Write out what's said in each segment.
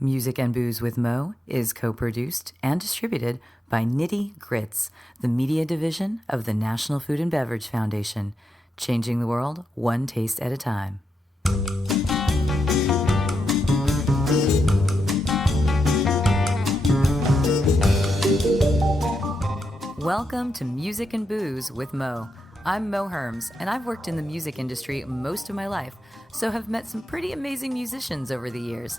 Music and Booze with Mo is co-produced and distributed by Nitty Grits, the media division of the National Food and Beverage Foundation, changing the world one taste at a time. Welcome to Music and Booze with Mo. I'm Mo Herms, and I've worked in the music industry most of my life, so have met some pretty amazing musicians over the years.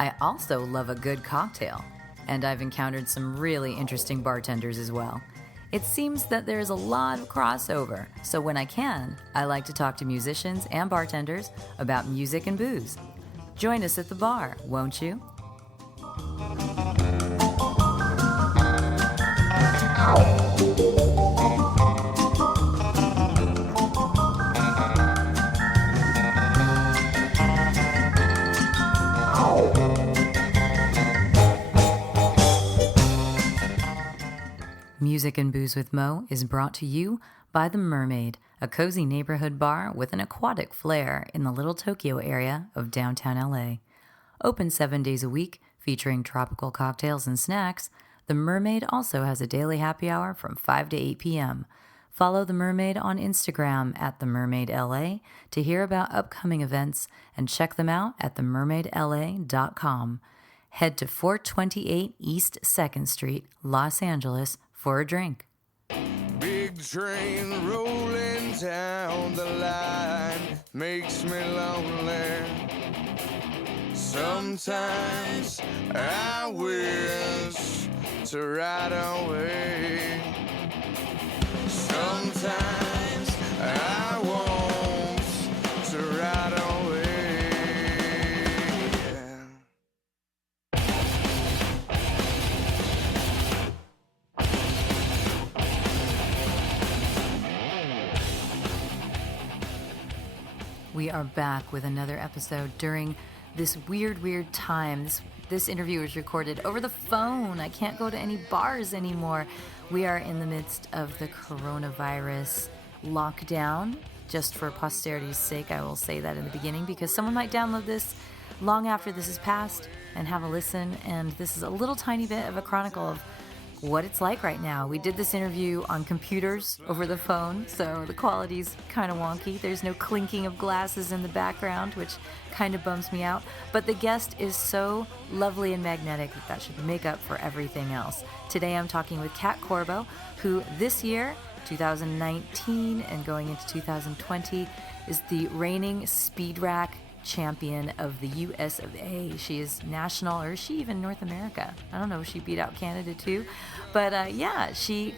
I also love a good cocktail, and I've encountered some really interesting bartenders as well. It seems that there's a lot of crossover, so when I can, I like to talk to musicians and bartenders about music and booze. Join us at the bar, won't you? Music and Booze with Mo is brought to you by The Mermaid, a cozy neighborhood bar with an aquatic flair in the Little Tokyo area of downtown LA. Open 7 days a week, featuring tropical cocktails and snacks, The Mermaid also has a daily happy hour from 5 to 8 p.m. Follow The Mermaid on Instagram at TheMermaidLA to hear about upcoming events and check them out at themermaidla.com. Head to 428 East 2nd Street, Los Angeles, for a drink. Big train rolling down the line makes me lonely. Sometimes I wish to ride away. Sometimes I want to ride away. We are back with another episode during this weird time. This interview was recorded over the phone. I can't go to any bars anymore. We are in the midst of the coronavirus lockdown. Just for posterity's sake, I will say that in the beginning because someone might download this long after this is passed and have a listen. And this is a little tiny bit of a chronicle of what it's like right now. We did this interview on computers over the phone, so the quality's kind of wonky. There's no clinking of glasses in the background, which kind of bums me out. But the guest is so lovely and magnetic that should make up for everything else. Today I'm talking with Kat Corbo, who this year, 2019 and going into 2020, is the reigning speed rack champion of the US of A. She is national, or is she even North America? I don't know if she beat out Canada too. But yeah, she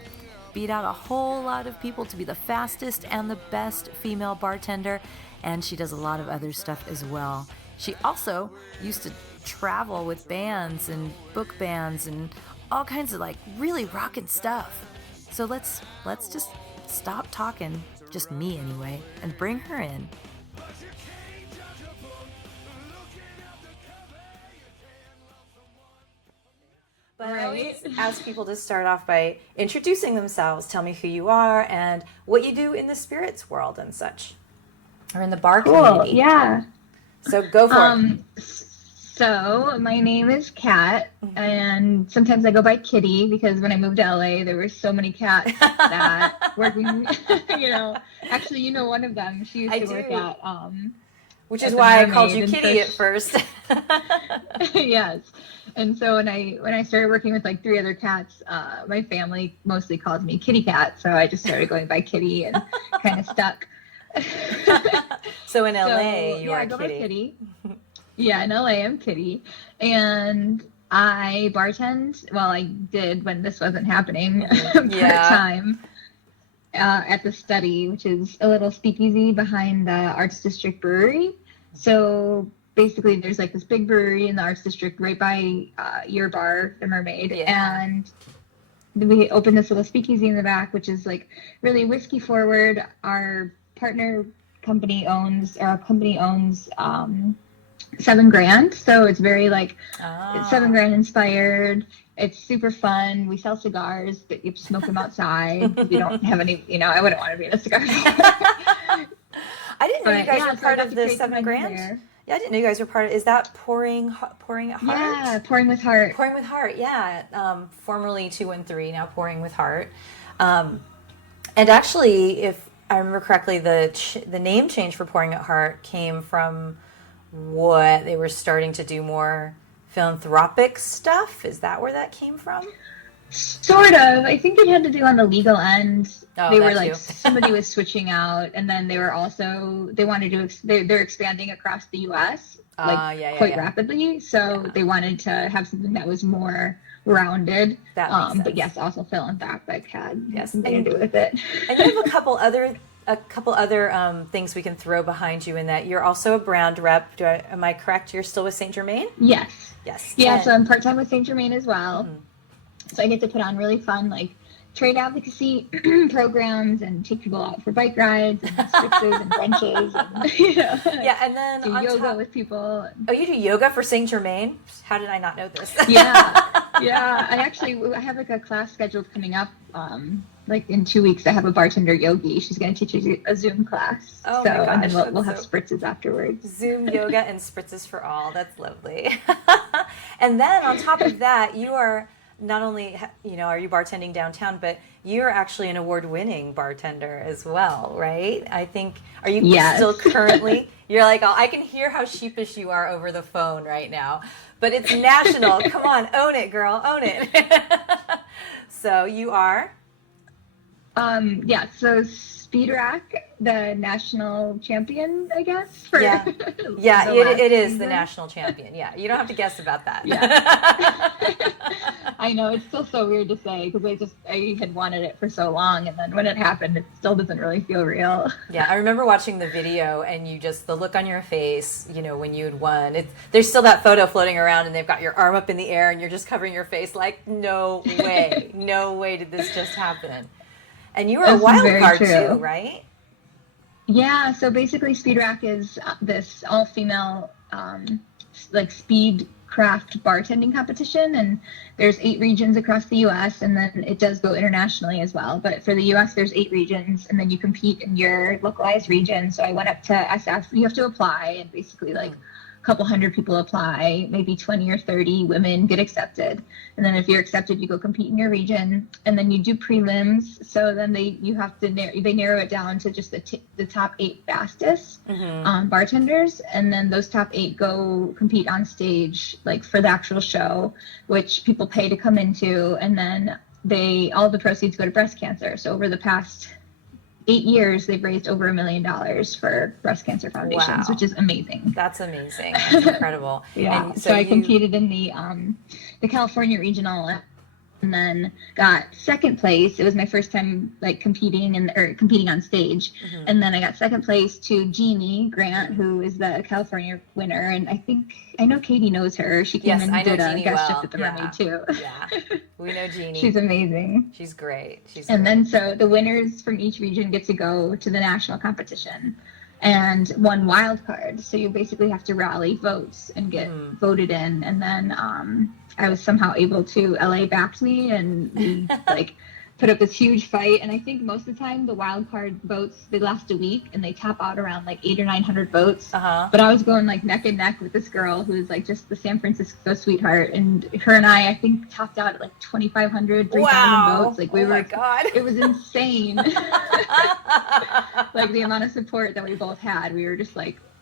beat out a whole lot of people to be the fastest and the best female bartender, and she does a lot of other stuff as well. She also used to travel with bands and book bands and all kinds of like really rockin' stuff. So let's just stop talking, just me anyway, and bring her in. But I always ask people to start off by introducing themselves. Tell me who you are and what you do in the spirits world and such, or in the bar community. Yeah. So go for it. So my name is Kat, and sometimes I go by Kitty because when I moved to LA, there were so many cats that worked with me. Actually, one of them. She used to work at which is why I called you Kitty at first. Yes. And so when I started working with like 3 other cats, my family mostly calls me Kitty Cat. So I just started going by Kitty and kind of stuck. So in LA, you are I go by Kitty. Kitty. Yeah, in LA, I'm Kitty. And I bartend. Well, I did when this wasn't happening part-time at the Study, which is a little speakeasy behind the Arts District Brewery. So basically there's like this big brewery in the Arts District right by your bar, The Mermaid. Yeah. And we opened this little speakeasy in the back, which is like really whiskey forward. Our company owns 7 Grand. So it's very like it's 7 Grand inspired. It's super fun. We sell cigars, but you smoke them outside. We don't have any, I wouldn't want to be in a cigar shop. I didn't know you guys were part of the 7 Grand. Yeah, I didn't know you guys were part of. Is that Pouring at Heart? Yeah, Pouring with Heart. Pouring with Heart. Yeah, formerly 213, now Pouring with Heart. And actually, if I remember correctly, the name change for Pouring at Heart came from what they were starting to do more philanthropic stuff. Is that where that came from? Sort of. I think it had to do on the legal end. Oh, they were that like too. somebody was switching out, and then they were also they wanted to they're expanding across the U.S. quite rapidly. So they wanted to have something that was more rounded. That makes sense. But yes, also philanthropic had Yes. something to do with it. And you have a couple other things we can throw behind you in that you're also a brand rep. Am I correct? You're still with Saint Germain? Yes. Yes. Yeah. So I'm part time with Saint Germain as well. Mm-hmm. So I get to put on really fun trade advocacy programs and take people out for bike rides and spritzes and brunches and Yeah, and then do yoga with people. Oh, you do yoga for Saint Germain? How did I not know this? Yeah. I have a class scheduled coming up. In 2 weeks, I have a bartender yogi. She's going to teach us a Zoom class. Oh my gosh, and then we'll have spritzes afterwards. Zoom yoga and spritzes for all. That's lovely. And then on top of that, you are not only, are you bartending downtown, but you're actually an award-winning bartender as well, right? I think, are you still currently, you're like, oh, I can hear how sheepish you are over the phone right now, but it's national. Come on, own it, girl, own it. So you are? So Speed Rack, the national champion, I guess. It is the national champion. Yeah, you don't have to guess about that. Yeah. I know, it's still so weird to say because I had wanted it for so long, and then when it happened, it still doesn't really feel real. Yeah, I remember watching the video and the look on your face, when you had won. There's still that photo floating around and they've got your arm up in the air and you're just covering your face like, no way, no way did this just happen. And you were a wild card too, right? Yeah, so basically Speed Rack is this all-female speed craft bartending competition, and there's 8 regions across the U.S., and then it does go internationally as well. But for the U.S., there's 8 regions, and then you compete in your localized region. So I went up to SF. You have to apply, and basically a couple hundred people apply, maybe 20 or 30 women get accepted. And then if you're accepted, you go compete in your region, and then you do prelims. So then they narrow it down to just the top 8 fastest bartenders, and then those top 8 go compete on stage for the actual show, which people pay to come into, and then all the proceeds go to breast cancer. So over the past 8 years, they've raised over $1 million for breast cancer foundations, which is amazing. That's amazing. That's incredible. Yeah. And so I competed in the California regional, and then got second place. It was my first time competing on stage, and then I got second place to Jeannie Grant, who is the California winner. And I know Katie knows her. She came and did a guest shift at the Mermaid too. Yeah, we know Jeannie. She's amazing. She's great. Then so the winners from each region get to go to the national competition, and one wild card. So you basically have to rally votes and get voted in, and then I was somehow able to, LA backed me, and we put up this huge fight. And I think most of the time the wild card votes, they last a week and they top out around 800 or 900 votes. But I was going neck and neck with this girl who's just the San Francisco sweetheart, and her and I think topped out at 2,500, 3,000 votes. My God. It was insane. The amount of support that we both had. We were just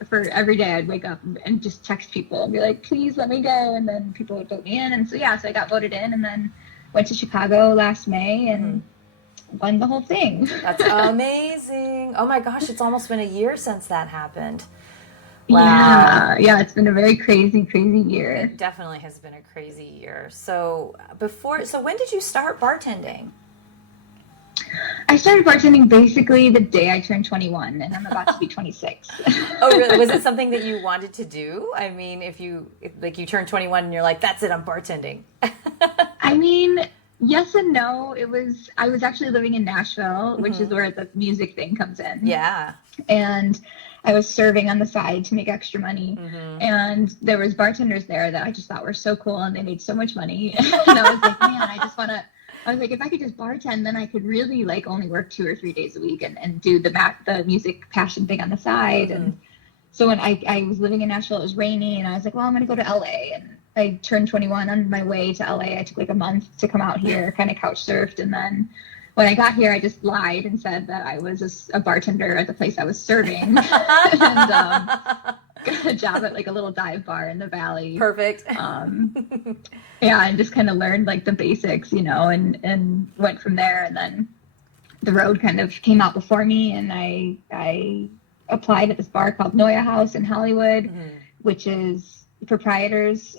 for every day I'd wake up and just text people and be like, please let me go, and then people would vote me in. And so so I got voted in, and then went to Chicago last May and won the whole thing. That's amazing. Oh my gosh, it's almost been a year since that happened. Wow. Yeah, it's been a very crazy year. It definitely has been a crazy year. So when did you start bartending? I started bartending basically the day I turned 21, and I'm about to be 26. Oh, really? Was it something that you wanted to do? I mean, if you turned 21 and you're like, that's it, I'm bartending. I mean, yes and no. I was actually living in Nashville, which is where the music thing comes in. Yeah. And I was serving on the side to make extra money. And there was bartenders there that I just thought were so cool, and they made so much money. And I was like, man, I was like, if I could just bartend, then I could really only work 2 or 3 days a week and do the music passion thing on the side. And So when I was living in Nashville, it was rainy, and I was like, well, I'm going to go to LA. And I turned 21 on my way to LA. I took like a month to come out here, kind of couch surfed. And then when I got here, I just lied and said that I was a bartender at the place I was serving. And got a job at like a little dive bar in the valley. Perfect. Yeah, and just kind of learned like the basics, and went from there. And then the road kind of came out before me, and I applied at this bar called Noya House in Hollywood, which is proprietors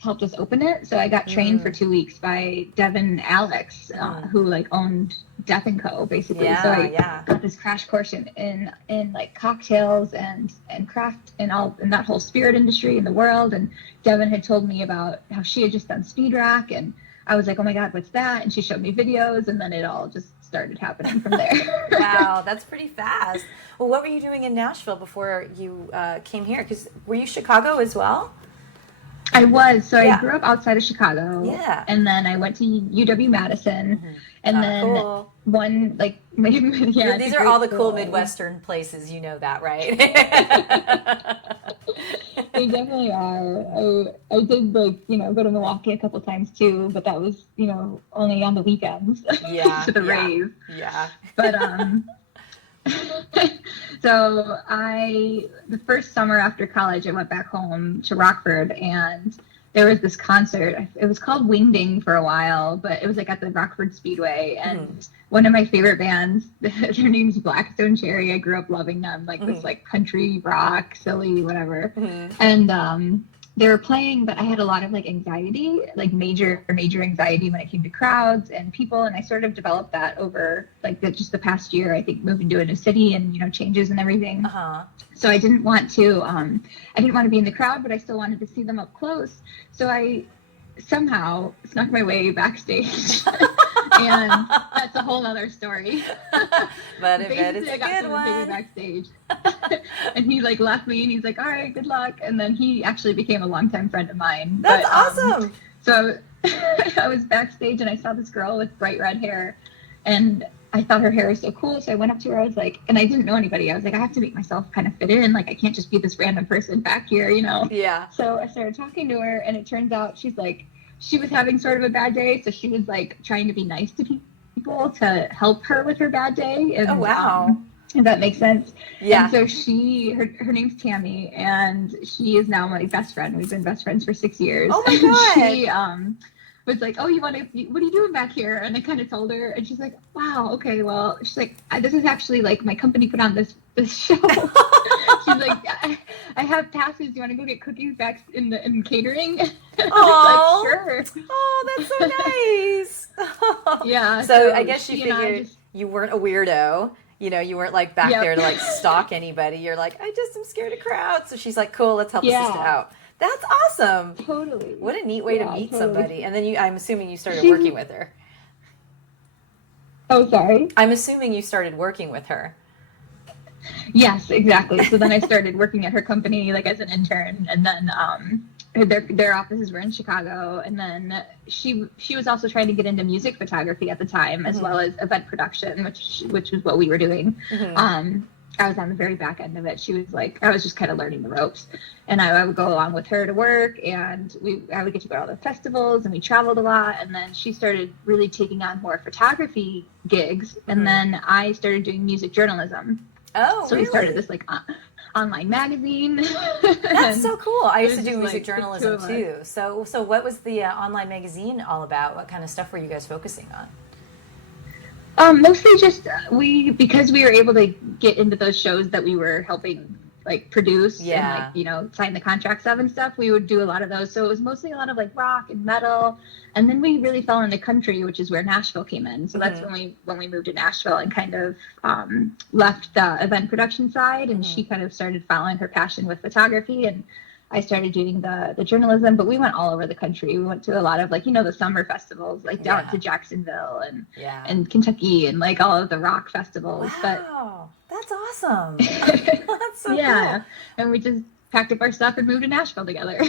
helped us open it. So I got trained for 2 weeks by Devin Alex, who like owned Death and Co. basically. Yeah, so I got this crash course in like cocktails and craft and that whole spirit industry in the world. And Devin had told me about how she had just done Speed Rack, and I was like, oh my God, what's that? And she showed me videos, and then it all just started happening from there. Wow, that's pretty fast. Well, what were you doing in Nashville before you came here? Because were you Chicago as well? I was. So I grew up outside of Chicago. Yeah. And then I went to UW-Madison. And then cool. one, like, yeah. These are all the cool Midwestern places. You know that, right? They definitely are. I did, like, go to Milwaukee a couple times too, but that was, only on the weekends. Yeah. To the rave. Yeah. But, so the first summer after college, I went back home to Rockford, and there was this concert. It was called Wingding for a while, but it was like at the Rockford Speedway. And one of my favorite bands, their name's Blackstone Cherry. I grew up loving them, like this like country rock, silly, whatever. And they were playing, but I had a lot of like anxiety, like major anxiety when it came to crowds and people. And I sort of developed that over like just the past year, I think, moving to a new city and, changes and everything. So I didn't want to be in the crowd, but I still wanted to see them up close. So I somehow snuck my way backstage. And that's a whole other story. But I bet it's a good one. Backstage. And he like left me, and he's like, all right, good luck. And then he actually became a longtime friend of mine. That's awesome. So I was backstage, and I saw this girl with bright red hair, and I thought her hair was so cool. So I went up to her. I was like, and I didn't know anybody. I was like, I have to make myself kind of fit in. Like, I can't just be this random person back here, Yeah. So I started talking to her, and it turns out she was having sort of a bad day. So she was like trying to be nice to people to help her with her bad day. And, oh, wow. If that makes sense. Yeah. And so her name's Tammy, and she is now my best friend. We've been best friends for 6 years. Oh my God. She was like, oh, what are you doing back here? And I kind of told her, and she's like, wow, okay, well, she's like, this is actually like my company put on this show. She's like, I have passes. Do you want to go get cookies back in catering? Oh, like, sure. Oh, that's so nice. Yeah. So I guess she figured you weren't a weirdo. You weren't like back there to like stalk anybody. You're like, I just am scared of crowds. So she's like, cool, let's help the sister out. That's awesome. Totally. What a neat way to meet somebody. And then I'm assuming you started working with her. Oh, sorry? I'm assuming you started working with her. Yes, exactly. So then I started working at her company, like as an intern, and then their offices were in Chicago. And then she was also trying to get into music photography at the time, as well as event production, which was what we were doing. I was on the very back end of it. She was like, I was just kind of learning the ropes, and I would go along with her to work, and I would get to go to all the festivals, and we traveled a lot. And then she started really taking on more photography gigs, and then I started doing music journalism. Oh, so really? we started this like online magazine. That's so cool. I used to do music like, journalism too. So what was the online magazine all about? What kind of stuff were you guys focusing on? Mostly just because we were able to get into those shows that we were helping like produce and like, sign the contracts of and stuff. We would do a lot of those. So it was mostly a lot of like rock and metal. And then we really fell into country, which is where Nashville came in. So that's when we moved to Nashville and kind of left the event production side, and she kind of started following her passion with photography, and I started doing the journalism. But we went all over the country. We went to a lot of like, the summer festivals, like down to Jacksonville and Kentucky, and like all of the rock festivals. Wow, that's awesome. That's so cool. And we just packed up our stuff and moved to Nashville together.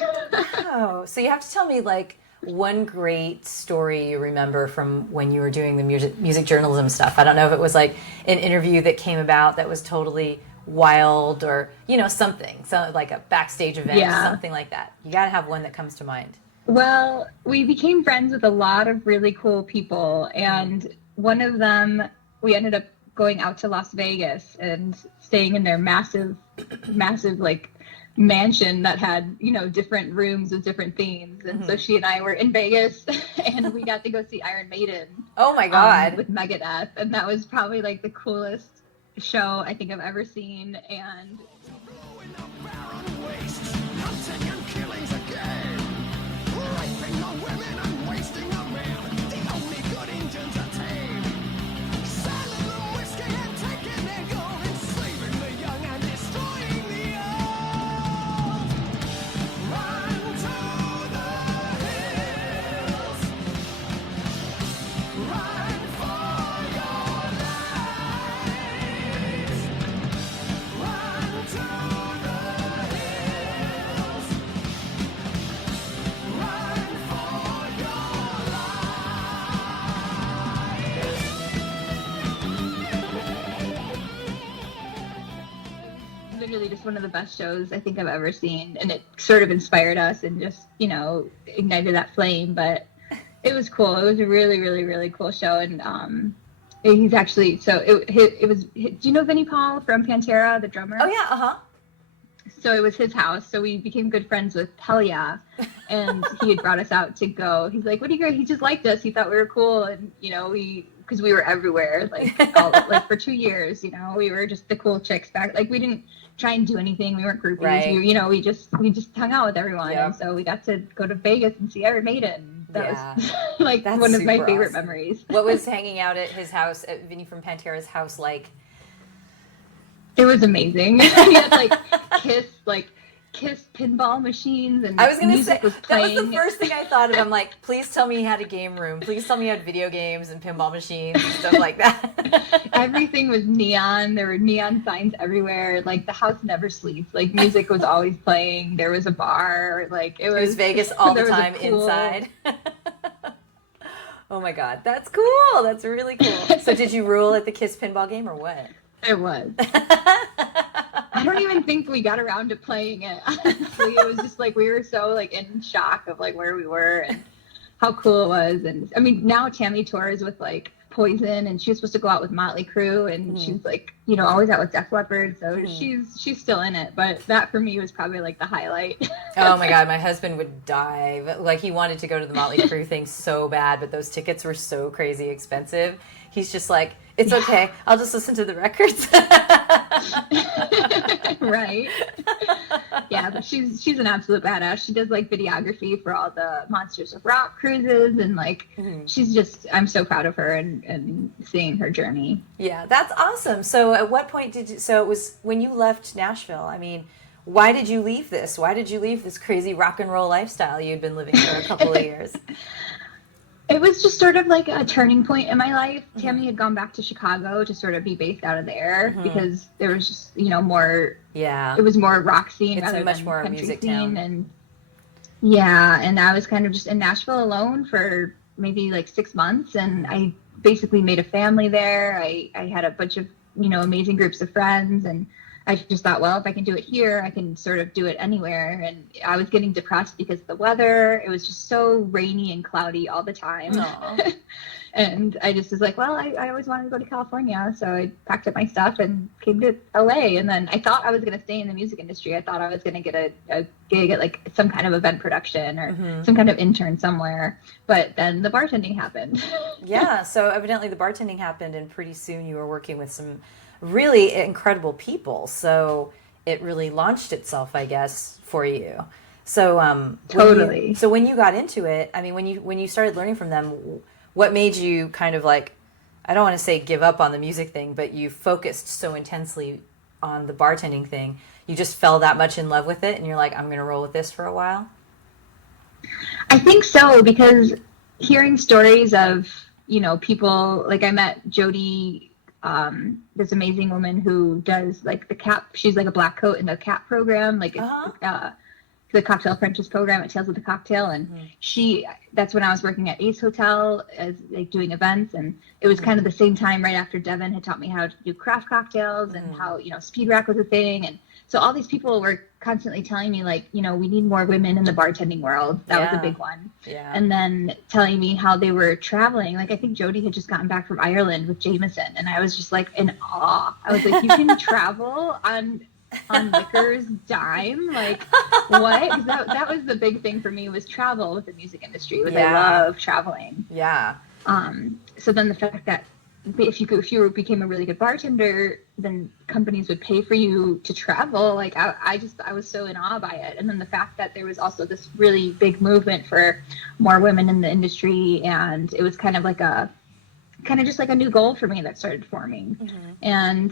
Wow. So you have to tell me like one great story you remember from when you were doing the music journalism stuff. I don't know if it was like an interview that came about that was totally wild or, you know, something. So like a backstage event, Yeah. something like that. You got to have one that comes to mind. Well, we became friends with a lot of really cool people, and one of them, we ended up going out to Las Vegas and staying in their massive, massive like mansion that had, you know, different rooms with different themes. And so she and I were in Vegas, and we got to go see Iron Maiden. Oh my God. With Megadeth, and that was probably like the coolest show I think I've ever seen. And literally just one of the best shows I think I've ever seen, and it sort of inspired us and just, you know, ignited that flame. But it was cool. It was a really, really, really cool show. And he's actually, so it was, do you know Vinnie Paul from Pantera, the drummer? Oh yeah, uh-huh. So it was his house. So we became good friends with Hell Yeah. And he had brought us out to go. He's like, what are you guys? He just liked us. He thought we were cool. And, you know, because we were everywhere, like, like for 2 years, you know, we were just the cool chicks back. Like, we didn't try and do anything. We weren't groupies. Right. We just hung out with everyone. Yep. And so we got to go to Vegas and see Iron Maiden. That was like That's one of my favorite awesome. memories. What was hanging out at his house, at Vinny from Pantera's house, like? It was amazing. He had Kiss pinball machines, and I was gonna music say was playing. that was the first thing I thought of. I'm like, please tell me you had a game room. Please tell me you had video games and pinball machines and stuff like that. Everything was neon. There were neon signs everywhere. Like, the house never sleeps. Like, music was always playing. There was a bar. Like, it was Vegas all the time inside. Oh my God, that's cool. That's really cool. So did you rule at the Kiss pinball game or what? It was. I don't even think we got around to playing it. Honestly, it was just like we were so like in shock of like where we were and how cool it was. And I mean, now Tammy tours with like Poison, and she was supposed to go out with Motley Crue, and she's like, you know, always out with Def Leppard, so she's still in it. But that for me was probably like the highlight. Oh my God, my husband would die. Like, he wanted to go to the Motley Crue thing so bad, but those tickets were so crazy expensive. He's just like, it's okay, I'll just listen to the records. Right. Yeah, but she's an absolute badass. She does like videography for all the Monsters of Rock cruises, and like she's just, I'm so proud of her and seeing her journey. Yeah, that's awesome. So at what point so it was when you left Nashville, I mean, why did you leave this? Why did you leave this crazy rock and roll lifestyle you'd been living for a couple of years? It was just sort of like a turning point in my life. Tammy had gone back to Chicago to sort of be based out of there because there was just, you know, more. Yeah. It was more rock scene it's rather a much than more country music scene. town. And yeah, and I was kind of just in Nashville alone for maybe like 6 months, and I basically made a family there. I had a bunch of, you know, amazing groups of friends, and I just thought, well, if I can do it here, I can sort of do it anywhere. And I was getting depressed because of the weather. It was just so rainy and cloudy all the time. And I just was like, well, I always wanted to go to California. So I packed up my stuff and came to LA. And then I thought I was going to stay in the music industry. I thought I was going to get a gig at like some kind of event production or some kind of intern somewhere. But then the bartending happened. Yeah. So evidently the bartending happened, and pretty soon you were working with some really incredible people. So it really launched itself, I guess, for you. So totally. So when you got into it, I mean, when you started learning from them, what made you kind of like, I don't want to say give up on the music thing, but you focused so intensely on the bartending thing, you just fell that much in love with it, and you're like, I'm going to roll with this for a while? I think so, because hearing stories of, you know, people, like I met Jody, this amazing woman who does like the CAP, she's like a black coat in the CAP program, like the cocktail apprentice program at Tales of the Cocktail, and that's when I was working at Ace Hotel as like doing events, and it was kind of the same time right after Devin had taught me how to do craft cocktails and how, you know, speed rack was a thing. And so all these people were constantly telling me, like, you know, we need more women in the bartending world. That was a big one. Yeah. And then telling me how they were traveling. Like, I think Jody had just gotten back from Ireland with Jameson, and I was just like in awe. I was like, you can travel on liquor's dime? Like, what? 'Cause that was the big thing for me, was travel with the music industry. I love traveling. Yeah. So then the fact that if you became a really good bartender, then companies would pay for you to travel. Like, I was so in awe by it. And then the fact that there was also this really big movement for more women in the industry, and it was kind of just like a new goal for me that started forming. And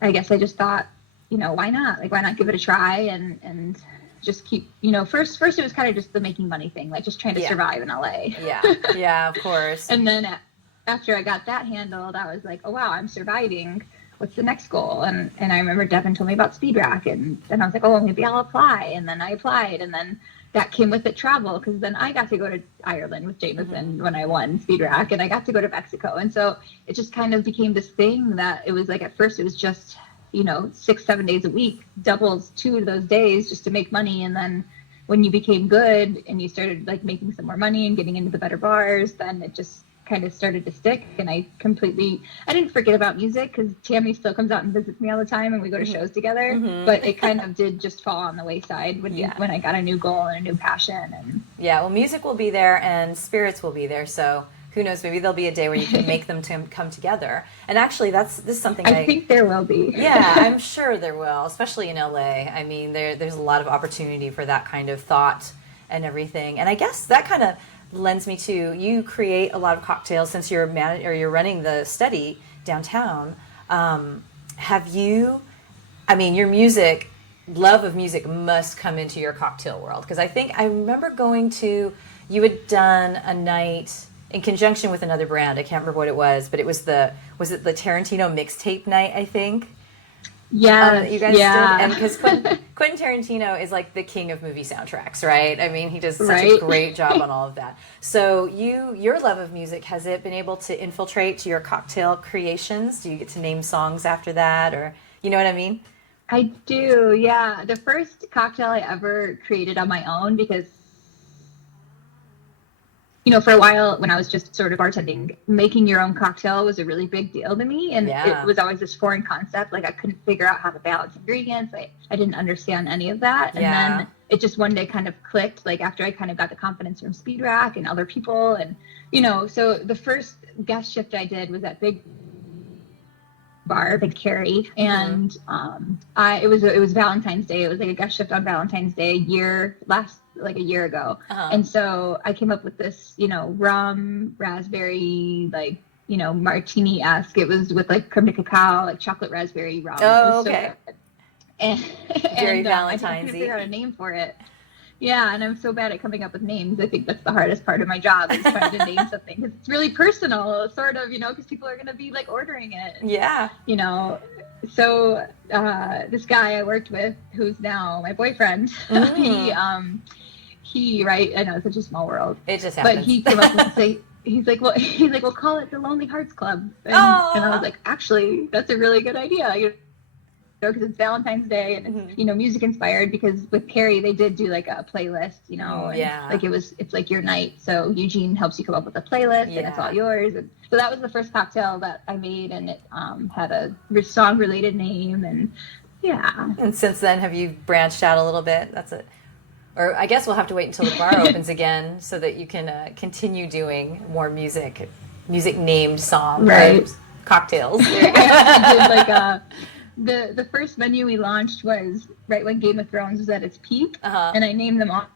I guess I just thought, you know, why not? Like, why not give it a try and just keep, you know, first it was kind of just the making money thing, like just trying to survive in LA. Yeah, of course. And then after I got that handled, I was like, oh wow, I'm surviving. What's the next goal? And I remember Devin told me about speed rack, and then I was like, oh, well, maybe I'll apply. And then I applied, and then that came with it travel, because then I got to go to Ireland with Jameson when I won speed rack, and I got to go to Mexico. And so it just kind of became this thing that it was like, at first it was just, you know, 6-7 days a week, doubles 2 of those days just to make money. And then when you became good and you started like making some more money and getting into the better bars, then it just kind of started to stick. And I didn't forget about music, because Tammy still comes out and visits me all the time, and we go to shows together. But it kind of did just fall on the wayside when I got a new goal and a new passion. And well, music will be there and spirits will be there. So who knows, maybe there'll be a day where you can make them come together. And actually, this is something I think there will be. Yeah, I'm sure there will, especially in LA. I mean, there's a lot of opportunity for that kind of thought and everything. And I guess that kind of lends me to, you create a lot of cocktails since you're you're running the study downtown. Your love of music must come into your cocktail world, because I remember you had done a night in conjunction with another brand. I can't remember what it was, but was it the Tarantino mixtape night, I think? Yeah, you guys did, and because Quentin Tarantino is like the king of movie soundtracks, right? I mean, he does such a great job on all of that. So your love of music, has it been able to infiltrate your cocktail creations? Do you get to name songs after that, or you know what I mean? I do, yeah. The first cocktail I ever created on my own, because, you know, for a while when I was just sort of bartending, making your own cocktail was a really big deal to me. And it was always this foreign concept. Like, I couldn't figure out how to balance ingredients. I didn't understand any of that. And then it just one day kind of clicked, like after I kind of got the confidence from Speed Rack and other people. And, you know, so the first guest shift I did was at Big Bar, Big Carrie. And it was Valentine's Day. It was like a guest shift on Valentine's Day a year ago. And so I came up with this, you know, rum, raspberry, like, you know, martini-esque. It was with like creme de cacao, like chocolate raspberry rum. Oh, okay. So and very Valentine's-y. Valentine's-y. I couldn't figure out a name for it. Yeah, and I'm so bad at coming up with names. I think that's the hardest part of my job, is trying to name something, because it's really personal, sort of, you know, because people are going to be like ordering it. Yeah. You know, so this guy I worked with, who's now my boyfriend, he right, I know it's such a small world. It just happens. But he came up and say, he's like, we'll call it the Lonely Hearts Club. And I was like, actually, that's a really good idea. You know, because it's Valentine's Day and it's, you know, music inspired, because with Carrie, they did do like a playlist, you know, and like it's like your night. So Eugene helps you come up with a playlist and it's all yours. And so that was the first cocktail that I made, and it had a song related name. And and since then, have you branched out a little bit? That's it. Or I guess we'll have to wait until the bar opens again, so that you can continue doing more music named songs, right? Cocktails. I did like the first menu we launched was right when Game of Thrones was at its peak, and I named them all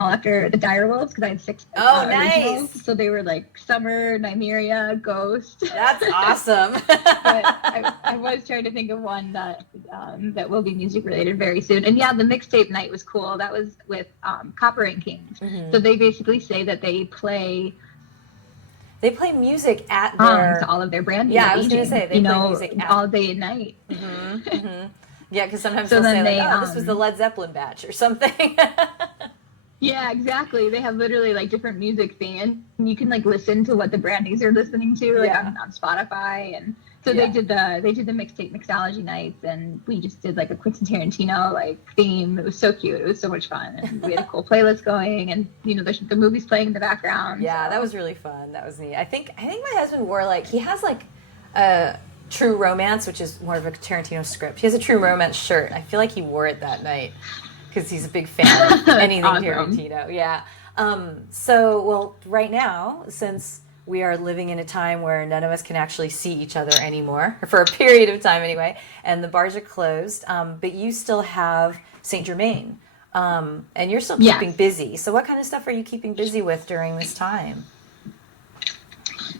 after the direwolves, because I had 6 originals. So they were like Summer, Nymeria, Ghost. That's awesome. But I was trying to think of one that will be music related very soon. And the mixtape night was cool. That was with Copper and Kings. So they basically say that they play music at their to all of their brand. Yeah, I was going to say they play music all day and night. Yeah, because sometimes So they'll then say, like, oh, this was the Led Zeppelin batch or something. Yeah, exactly. They have literally like different music thing, and you can like listen to what the brandies are listening to, like on Spotify. And so they did the mixtape mixology nights, and we just did like a Quentin Tarantino like theme. It was so cute. It was so much fun, and we had a cool playlist going, and you know the movie's playing in the background. Yeah, so. That was really fun. That was neat. I think my husband wore like, he has like a True Romance, which is more of a Tarantino script. He has a True Romance shirt. I feel like he wore it that night because he's a big fan of anything awesome. Tarantino. Yeah. So, well, right now, since we are living in a time where none of us can actually see each other anymore, for a period of time anyway, and the bars are closed, but you still have Saint Germain, and you're still keeping busy. So what kind of stuff are you keeping busy with during this time?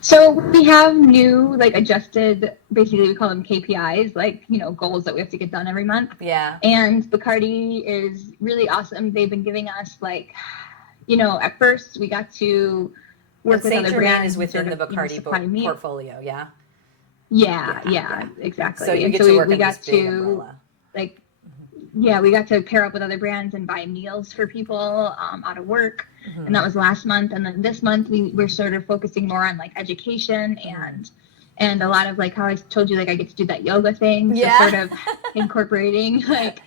So we have new, like, adjusted, basically we call them KPIs, like, you know, goals that we have to get done every month. Yeah. And Bacardi is really awesome. They've been giving us, like, you know, at first we got to work with other brands. Is within the Bacardi portfolio, yeah? Yeah, exactly. So you get to work on this big umbrella. Like, yeah, we got to pair up with other brands and buy meals for people out of work. Mm-hmm. And that was last month. And then this month we're sort of focusing more on like education and a lot of like how I told you, like I get to do that yoga thing. So sort of incorporating like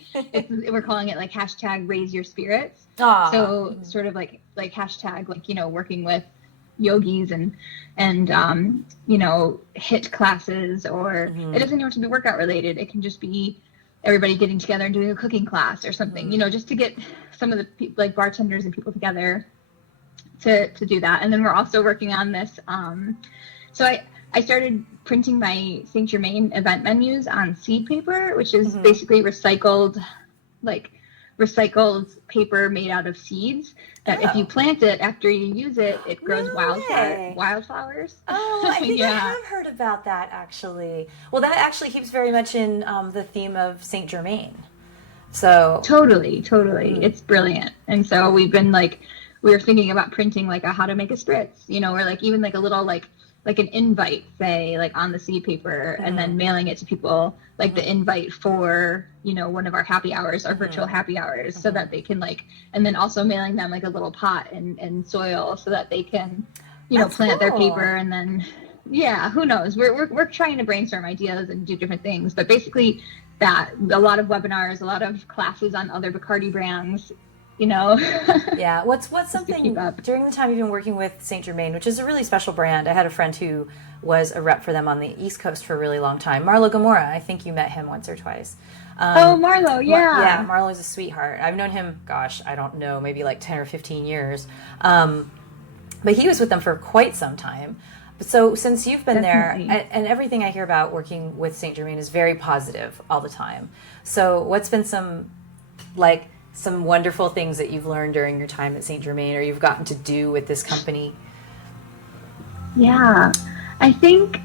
we're calling it like hashtag raise your spirits. Aww. So sort of like hashtag like, you know, working with yogis and you know, HIIT classes or it doesn't even have to be workout related. It can just be everybody getting together and doing a cooking class or something, you know, just to get some of the like bartenders and people together to do that. And then we're also working on this. So I started printing my Saint Germain event menus on seed paper, which is basically recycled paper made out of seeds that if you plant it after you use it, it grows wildflowers. Oh, I think I have heard about that actually. Well, that actually keeps very much in the theme of Saint Germain. So totally. It's brilliant. And so we've been like, we were thinking about printing like a how to make a spritz, you know, or like even like a little like an invite, say, like on the seed paper, and then mailing it to people, like the invite for, you know, one of our happy hours, our virtual happy hours, so that they can like, and then also mailing them like a little pot and soil so that they can, you know, plant their paper. And then, who knows? We're trying to brainstorm ideas and do different things, but basically that a lot of webinars, a lot of classes on other Bacardi brands. You know. Yeah. What's something during the time you've been working with Saint Germain, which is a really special brand? I had a friend who was a rep for them on the East Coast for a really long time. Marlo Gamora. I think you met him once or twice. Marlo, yeah. Yeah, Marlo's a sweetheart. I've known him, gosh, I don't know, maybe like 10 or 15 years. But he was with them for quite some time. So since you've been there, and everything I hear about working with Saint Germain is very positive all the time. So what's been some wonderful things that you've learned during your time at Saint Germain or you've gotten to do with this company? Yeah, I think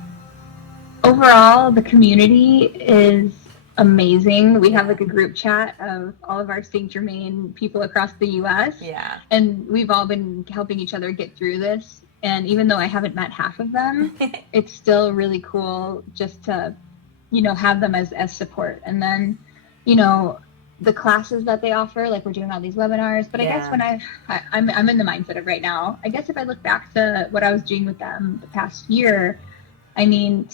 overall the community is amazing. We have like a group chat of all of our Saint Germain people across the U.S. Yeah. And we've all been helping each other get through this. And even though I haven't met half of them, it's still really cool just to, you know, have them as support. And then, you know, the classes that they offer, like we're doing all these webinars, but I guess when I'm in the mindset of right now, I guess if I look back to what I was doing with them the past year, I mean,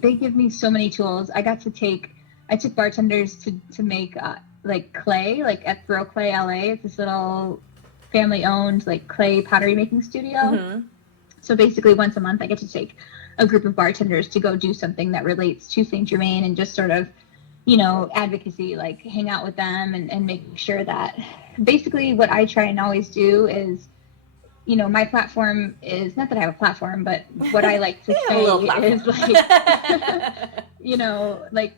they give me so many tools. I took bartenders to make like clay, like at Throw Clay LA. It's this little family owned like clay pottery making studio. Mm-hmm. So basically once a month I get to take a group of bartenders to go do something that relates to Saint Germain and just sort of, you know, advocacy, like hang out with them and make sure that basically what I try and always do is, you know, my platform is not that I have a platform, but what I like to say is like, you know, like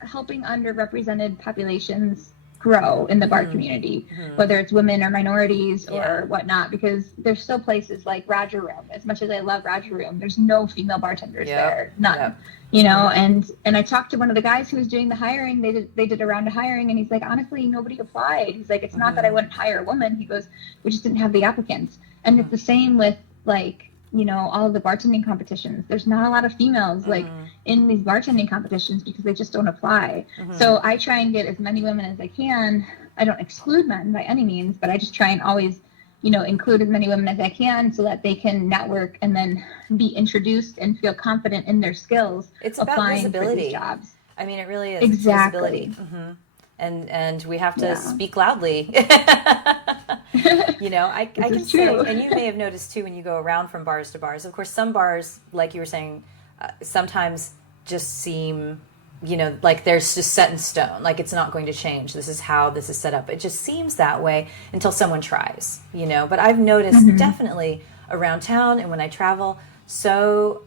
helping underrepresented populations grow in the bar community, whether it's women or minorities or whatnot, because there's still places like Roger Room. As much as I love Roger Room, there's no female bartenders there, none. You know, and I talked to one of the guys who was doing the hiring. They did a round of hiring, and he's like, honestly, nobody applied. He's like, it's not that I wouldn't hire a woman. He goes, we just didn't have the applicants. And it's the same with like, all of the bartending competitions. There's not a lot of females like in these bartending competitions because they just don't apply. So I try and get as many women as I can. I don't exclude men by any means, but I just try and always, include as many women as I can so that they can network and then be introduced and feel confident in their skills. It's about applying visibility. For these jobs. I mean, it really is. Exactly. It's visibility. And we have to speak loudly. I can say, and you may have noticed too when you go around from bars to bars. Of course, some bars, like you were saying, sometimes just seem, like there's just set in stone. Like it's not going to change. This is how this is set up. It just seems that way until someone tries, But I've noticed definitely around town and when I travel, so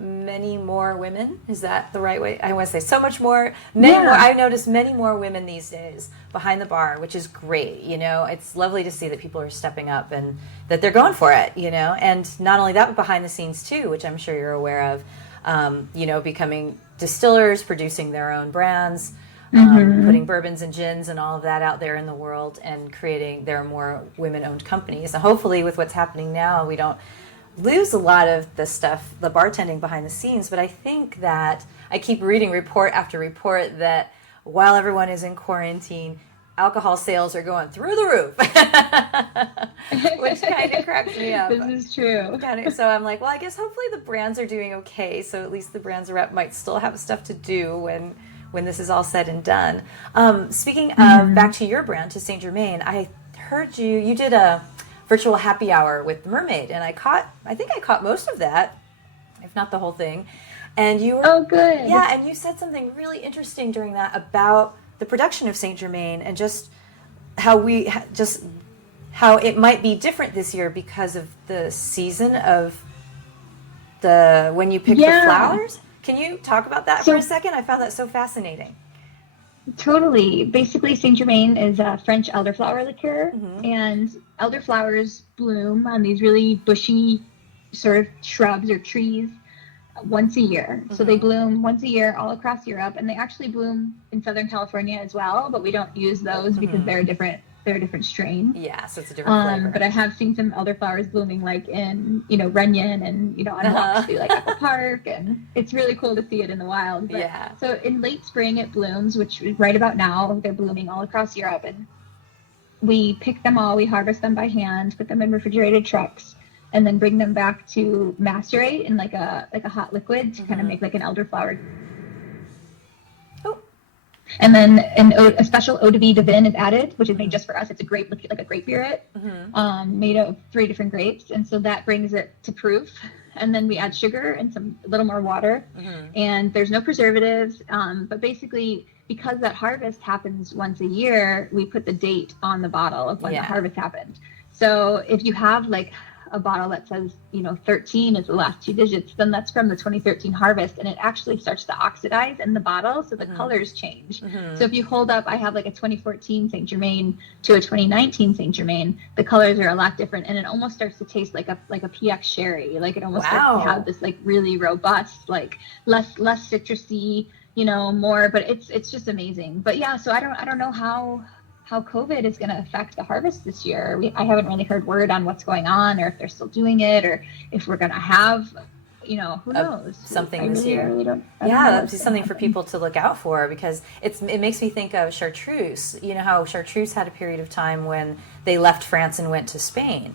many more women. Is that the right way? I want to say so much more. More. I've noticed many more women these days behind the bar, which is great. It's lovely to see that people are stepping up and that they're going for it. And not only that, but behind the scenes too, which I'm sure you're aware of. Becoming distillers, producing their own brands, putting bourbons and gins and all of that out there in the world, and creating there are more women-owned companies. And hopefully, with what's happening now, we don't lose a lot of the stuff, the bartending behind the scenes, but I think that I keep reading report after report that while everyone is in quarantine, alcohol sales are going through the roof, which kind of cracks me up. This is true. So I'm like, well, I guess hopefully the brands are doing okay, so at least the brands rep might still have stuff to do when this is all said and done. Speaking of, back to your brand, to Saint Germain, I heard you did a virtual happy hour with Mermaid, and I think I caught most of that, if not the whole thing. And you were, oh, good. Yeah, and you said something really interesting during that about the production of Saint Germain and just how it might be different this year because of the season of when you pick the flowers. Can you talk about that for a second? I found that so fascinating. Totally. Basically, Saint Germain is a French elderflower liqueur, and elderflowers bloom on these really bushy sort of shrubs or trees once a year. So they bloom once a year all across Europe, and they actually bloom in Southern California as well, but we don't use those because they're a different strain. Yeah, so it's a different flavor. But I have seen some elderflowers blooming like in, Runyon and, on walks through like Apple Park, and it's really cool to see it in the wild. But, so in late spring it blooms, which right about now they're blooming all across Europe, and we pick them all, we harvest them by hand, put them in refrigerated trucks, and then bring them back to macerate in like a hot liquid to kind of make like an elderflower. And then a special eau de vie de vin is added, which is made just for us. It's a grape, like a grape spirit, made of 3 different grapes. And so that brings it to proof. And then we add sugar and a little more water. And there's no preservatives. But basically, because that harvest happens once a year, we put the date on the bottle of when the harvest happened. So if you have like a bottle that says, 13 is the last 2 digits, then that's from the 2013 harvest, and it actually starts to oxidize in the bottle, so the colors change. So if you hold up, I have like a 2014 Saint Germain to a 2019 Saint Germain, the colors are a lot different, and it almost starts to taste like a PX sherry. Like it almost starts to have this like really robust, like less citrusy, more, but it's just amazing. But yeah, so I don't know how COVID is going to affect the harvest this year. I haven't really heard word on what's going on, or if they're still doing it, or if we're going to have, who knows? Something this year. That's something for people to look out for, because it makes me think of chartreuse. You know how chartreuse had a period of time when they left France and went to Spain.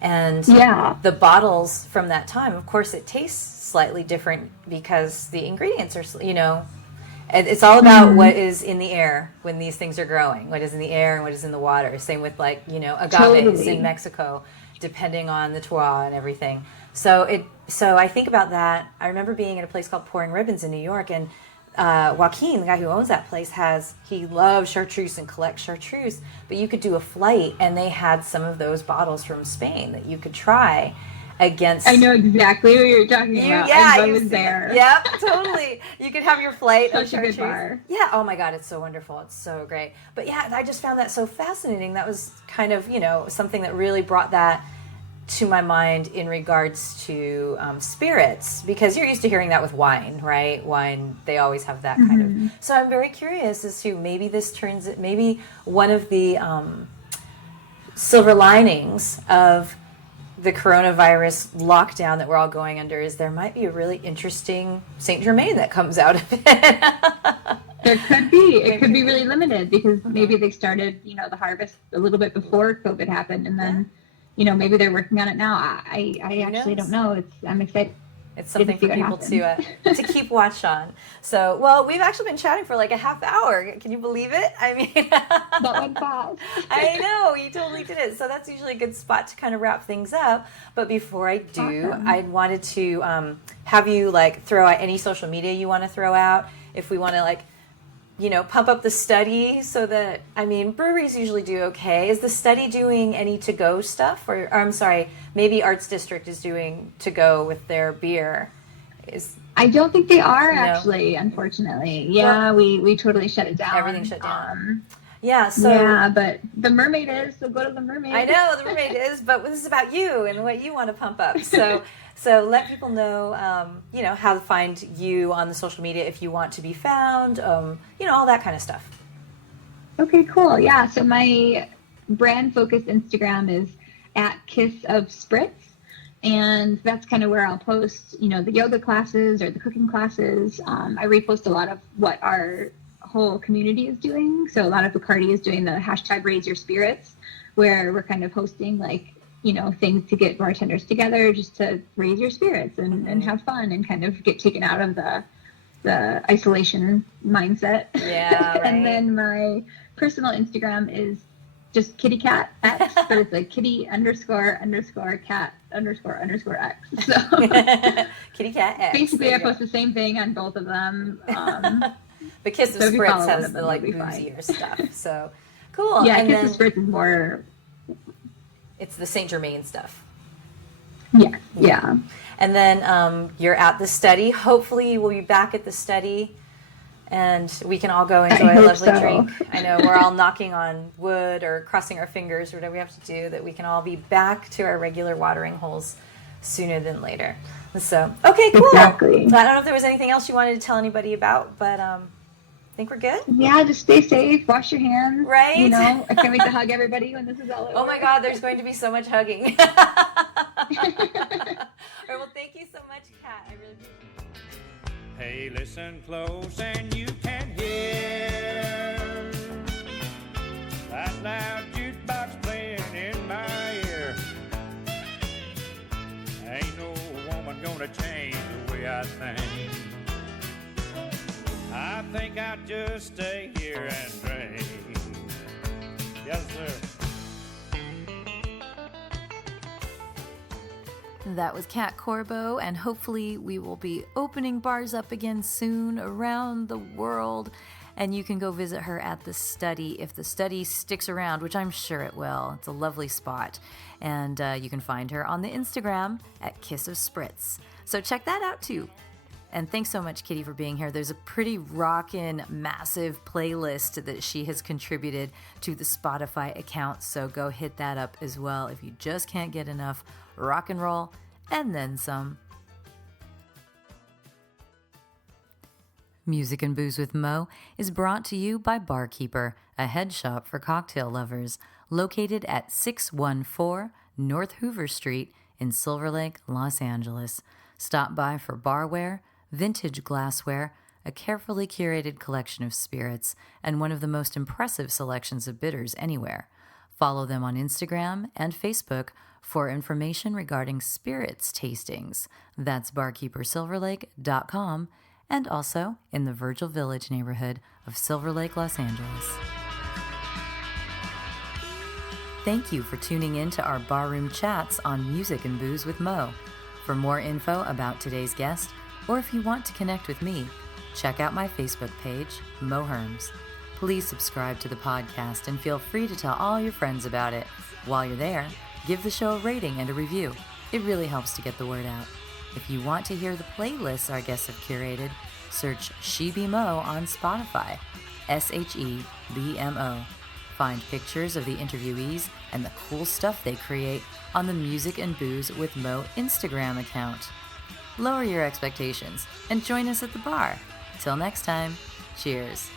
And the bottles from that time, of course, it tastes slightly different because the ingredients are, it's all about what is in the air when these things are growing, what is in the air and what is in the water. Same with agaves in Mexico, depending on the terroir and everything. So I think about that. I remember being in a place called Pouring Ribbons in New York, and Joaquin, the guy who owns that place, he loves chartreuse and collects chartreuse, but you could do a flight and they had some of those bottles from Spain that you could try against. I know exactly what you're talking about. I was there. Yep, totally. You could have your flight of Such a good bar. Yeah, oh my God, it's so wonderful. It's so great. But yeah, I just found that so fascinating. That was kind of, something that really brought that to my mind in regards to spirits, because you're used to hearing that with wine, right? Wine, they always have that kind of. So I'm very curious as to maybe one of the silver linings of the coronavirus lockdown that we're all going under is there might be a really interesting Saint Germain that comes out of it. There could be. It could be really limited because maybe they started, the harvest a little bit before COVID happened, and then, maybe they're working on it now. I actually don't know. I'm excited. It's something for people to keep watch on. So, well, we've actually been chatting for like a half hour. Can you believe it? I mean, that went fast. I know, you totally did it. So that's usually a good spot to kind of wrap things up. But before I do, Awesome. I wanted to have you like throw out any social media you want to throw out. If we want to like, pump up the study so that, breweries usually do okay. Is the study doing any to-go stuff? Or I'm sorry, maybe Arts District is doing to-go with their beer. I don't think they are, actually, unfortunately. Yeah, well, we totally shut it down. Everything shut down. But the Mermaid is, so go to the Mermaid. I know, the Mermaid is, but this is about you and what you want to pump up. So let people know, how to find you on the social media if you want to be found, all that kind of stuff. Okay, cool. Yeah, so my brand-focused Instagram is @KissOfSpritz, and that's kind of where I'll post, the yoga classes or the cooking classes. I repost a lot of what our whole community is doing. So a lot of Bacardi is doing the #RaiseYourSpirits, where we're kind of hosting things to get bartenders together just to raise your spirits and have fun and kind of get taken out of the isolation mindset. Yeah, right. And then my personal Instagram is just kitty cat X, but it's like kitty __cat __X. So kitty cat X. Basically, I post the same thing on both of them. The Kiss of Spritz has the boozier stuff. So cool. Yeah, and Kiss of Spritz is more. It's the Saint Germain stuff. Yeah. And then you're at the study. Hopefully we'll be back at the study and we can all go enjoy a lovely drink. I know we're all knocking on wood or crossing our fingers or whatever we have to do, that we can all be back to our regular watering holes sooner than later. So, okay, cool. Exactly. I don't know if there was anything else you wanted to tell anybody about, but I think we're good. Yeah, just stay safe, wash your hands. Right. I can't wait to hug everybody when this is all over. Oh my God, there's going to be so much hugging. All right, well, thank you so much, Kat. I really appreciate it. Hey, listen close and you can hear that loud jukebox playing in my ear. Ain't no woman gonna change the way I think. I think I'll just stay here and drink. Yes, sir. That was Kat Corbo, and hopefully we will be opening bars up again soon around the world, and you can go visit her at the study if the study sticks around, which I'm sure it will. It's a lovely spot, and you can find her on the Instagram @KissOfSpritz. So check that out too. And thanks so much, Kitty, for being here. There's a pretty rockin', massive playlist that she has contributed to the Spotify account, so go hit that up as well if you just can't get enough rock and roll and then some. Music and Booze with Mo is brought to you by Barkeeper, a head shop for cocktail lovers, located at 614 North Hoover Street in Silver Lake, Los Angeles. Stop by for barware, vintage glassware, a carefully curated collection of spirits, and one of the most impressive selections of bitters anywhere. Follow them on Instagram and Facebook for information regarding spirits tastings. That's barkeepersilverlake.com, and also in the Virgil Village neighborhood of Silver Lake, Los Angeles. Thank you for tuning in to our barroom chats on Music and Booze with Mo. For more info about today's guest, or if you want to connect with me, check out my Facebook page, Mo Herms. Please subscribe to the podcast and feel free to tell all your friends about it. While you're there, give the show a rating and a review. It really helps to get the word out. If you want to hear the playlists our guests have curated, search She Be Mo on Spotify, SHEBMO. Find pictures of the interviewees and the cool stuff they create on the Music and Booze with Mo Instagram account. Lower your expectations and join us at the bar. Till next time, cheers.